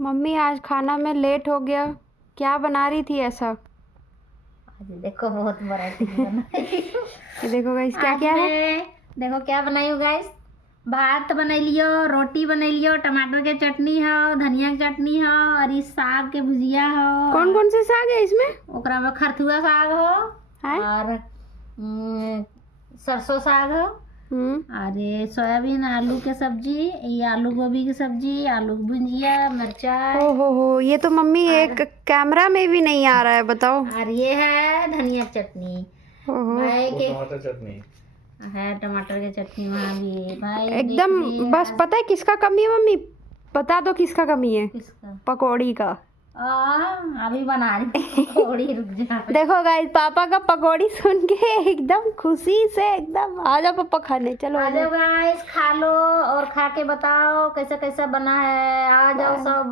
Mummy आज खाना में लेट हो गया, क्या बना रही थी ऐसा? आज देखो बहुत वैरायटी बनाई। ये देखो गाइस क्या क्या है। देखो क्या बनाई हूँ गाइस। भात बनैलियो, रोटी बनैलियो, टमाटर के चटनी हो, धनिया के चटनी हो, और इस साग के भुजिया हो। कौन कौन से साग है इसमें? ओकरा में खरथुआ साग हो है? और सरसों साग हो, और ये सोयाबीन आलू के सब्जी, ये आलू गोभी की सब्जी, आलू की भुजिया, मिर्चा। हो, ये तो मम्मी एक कैमरा में भी नहीं आ रहा है, बताओ। और ये है धनिया की चटनी। ओहो, भाई के टमाटर चटनी है, टमाटर की चटनी वहाँ भी है भाई। एकदम बस पता है किसका कमी है मम्मी? बता दो किसका कमी है? किसका? पकौड़ी का। अभी बना रही हूँ पकौड़ी, रुक जा। देखो गाइस पापा का पकौड़ी सुन के एकदम खुशी से एकदम आ जाओ पापा खाने, चलो आ जाओ गाइस, खा लो और खा के बताओ कैसा कैसा बना है। आ जाओ सब।